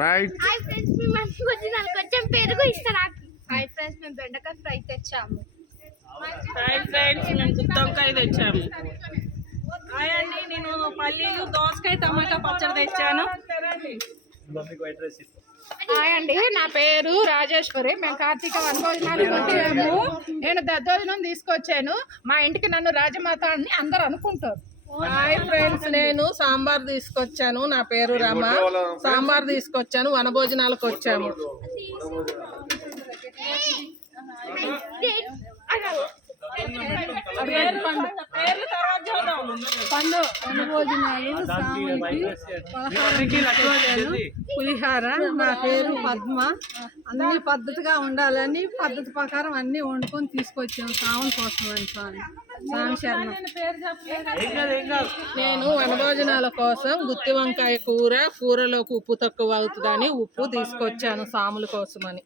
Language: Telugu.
రైట్. హాయ్ ఫ్రెండ్స్, మేము అనుకుంటున్నాను కొంచెం పెరుగు ఇస్తారా? హాయ్ ఫ్రెండ్స్, మేము బెండకాయ ఫ్రై తెచ్చాము. హాయ్ ఫ్రెండ్స్, మేము గుత్తొంకాయ తెచ్చాము. హాయ్ అండి, నేను పల్లీలు దోసకాయ టమాటా పచ్చడి తెచ్చాను. హాయ్ అండి, నా పేరు రాజేశ్వరి. మేము కార్తీక వనభోజనానికి వచ్చాము. నేను దద్దోజనం తీసుకొచ్చాను. మా ఇంటికి నన్ను రాజమాత అని అందరు అనుకుంటారు. హాయ్ ఫ్రెండ్స్, నేను సాంబార్ తీసుకొచ్చాను. నా పేరు రమ. సాంబార్ తీసుకొచ్చాను. వనభోజనాలకు వచ్చాము. పండు వనభోజనాలు పులిహార. నా పేరు పద్మ. అన్ని పద్ధతిగా ఉండాలని పద్ధతి ప్రకారం అన్ని వండుకొని తీసుకొచ్చాము సామం కోసం అని స్వామి శరణం. నేను వనభోజనాల కోసం గుత్తి వంకాయ కూరలోకి ఉప్పు తక్కువ అవుతుందని ఉప్పు తీసుకొచ్చాను సాముల కోసమని.